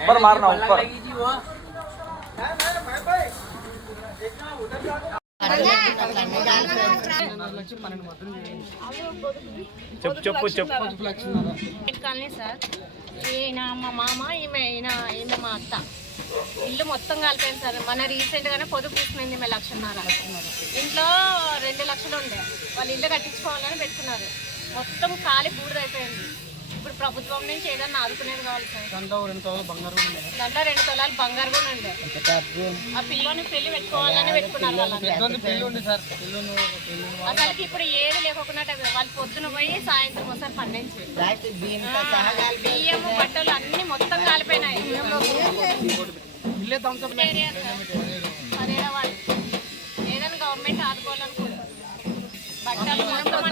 ઉપર મારના ઉપર. చెప్పు చెప్పు చెప్పు కాలనీ సార్ ఈయన మా మామ ఈమె ఈయన ఈమె మా అత్త. ఇల్లు మొత్తం కలిపాను సార్ మన రీసెంట్గానే పొదుపు తీసుకుంది మేము లక్షన్నర. ఇంట్లో రెండు లక్షలు ఉండే వాళ్ళు ఇల్లు కట్టించుకోవాలని పెట్టుకున్నారు మొత్తం ఖాళీ బూడిదైపోయింది. ఇప్పుడు ప్రభుత్వం నుంచి ఏదన్నా ఆదుకునేది కావాలి సార్. దాంట్లో రెండు తొలాలు బంగారు కూడా ఉండే ఆ పిల్లోని పెళ్ళి పెట్టుకోవాలని పెట్టుకున్నారు. అసలుకి ఇప్పుడు ఏది లేకుండా వాళ్ళు పొద్దున పోయి సాయంత్రం ఒకసారి పండించి. బియ్యము బట్టలు అన్ని మొత్తం కాలిపోయినాయి. ఏదైనా గవర్నమెంట్ ఆదుకోవాలనుకుంటున్నారు. బట్టలు మొత్తం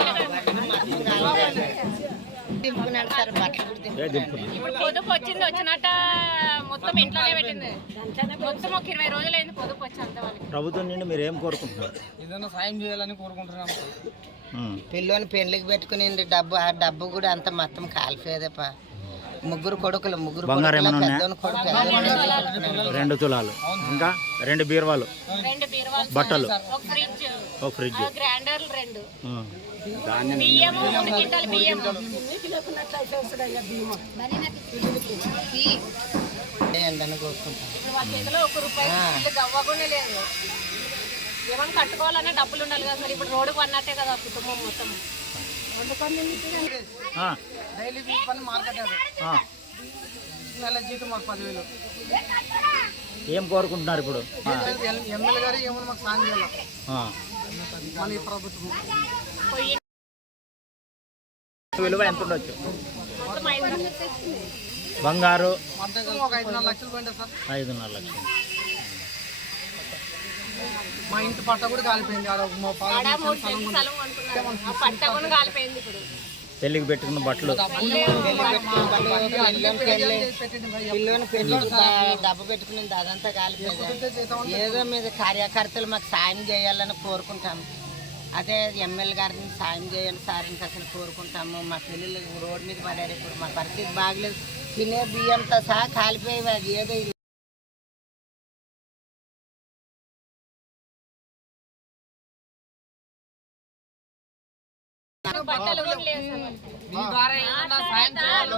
అంటే పొదుపు వచ్చింది వచ్చినట్ట మొత్తం ఇంట్లోనే పెట్టింది మొత్తం ఒక ఇరవై రోజులు అయింది పొదుపు వచ్చి అంత వాళ్ళకి ప్రభుత్వం నుండి మీరు ఏం కోరుకుంటున్నారు? ఏదైనా సాయం చేయాలని కోరుకుంటున్నాం. పిల్లోని పెళ్ళికి పెట్టుకుని డబ్బు ఆ డబ్బు కూడా అంత మొత్తం కాలిపోయేదప్ప ముగ్గురు కొడుకులు ముగ్గురు బంగారం ఏమైనా ఉన్నాయా? రెండు తులాలు. ఇంకా రెండు బీరువాలు. బట్టలు. ఒక ఫ్రిడ్జ్. ఒక ఫ్రిడ్జ్. గ్రైండర్లు రెండు. ఉమ్. బియ్యము మూడు గింటల బియ్యం చేయండి అని కోరుకుంటాను ఇప్పుడు వాళ్ళ చేతిలో ఒక రూపాయి ఇల్లు గవ్వకుండా లేదు. ఏమైనా కట్టుకోవాలన్నా డబ్బులు ఉండాలి కదా సార్. ఇప్పుడు రోడ్డుకు పడినట్టే కదా కుటుంబం మొత్తం. డైలీ పని మార్కెట్. నెల జీతం మాకు పదివేలు. ఏం కోరుకుంటున్నారు ఇప్పుడు? ఎమ్మెల్యే గారు ఏమో మాకు సాయం చేయాలి? ఆ. మన ఈ ప్రభుత్వం. పొయ్యి విలువ ఎంత ఉండొచ్చు? బంగారు. మొత్తం ఒక ఐదు నాలుగు లక్షలు ఐదున్నర లక్షలు. మా ఇంటి పట్ట కూడా కాలిపోయింది ఆడ మా పట్ట కూడా కాలిపోయింది ఇప్పుడు పెళ్ళికి పెట్టుకున్న బట్టలు పెళ్ళికి డబ్బు పెట్టుకుని అదంతా కాలిపోయేది ఏదో మీద కార్యకర్తలు మాకు సాయం చేయాలని కోరుకుంటాము అదే ఎమ్మెల్యే గారిని సాయం చేయండి సార్ ఇంకా అసలు కోరుకుంటాము మా పిల్లలు రోడ్డు మీద పడారు ఇప్పుడు మా పరిస్థితి బాగలేదు తినే బియ్యంతో సహా కాలిపోయేవి అది ఏదో బట్టలు. మీ ద్వారా ఏమన్నా సాయం చేయాలి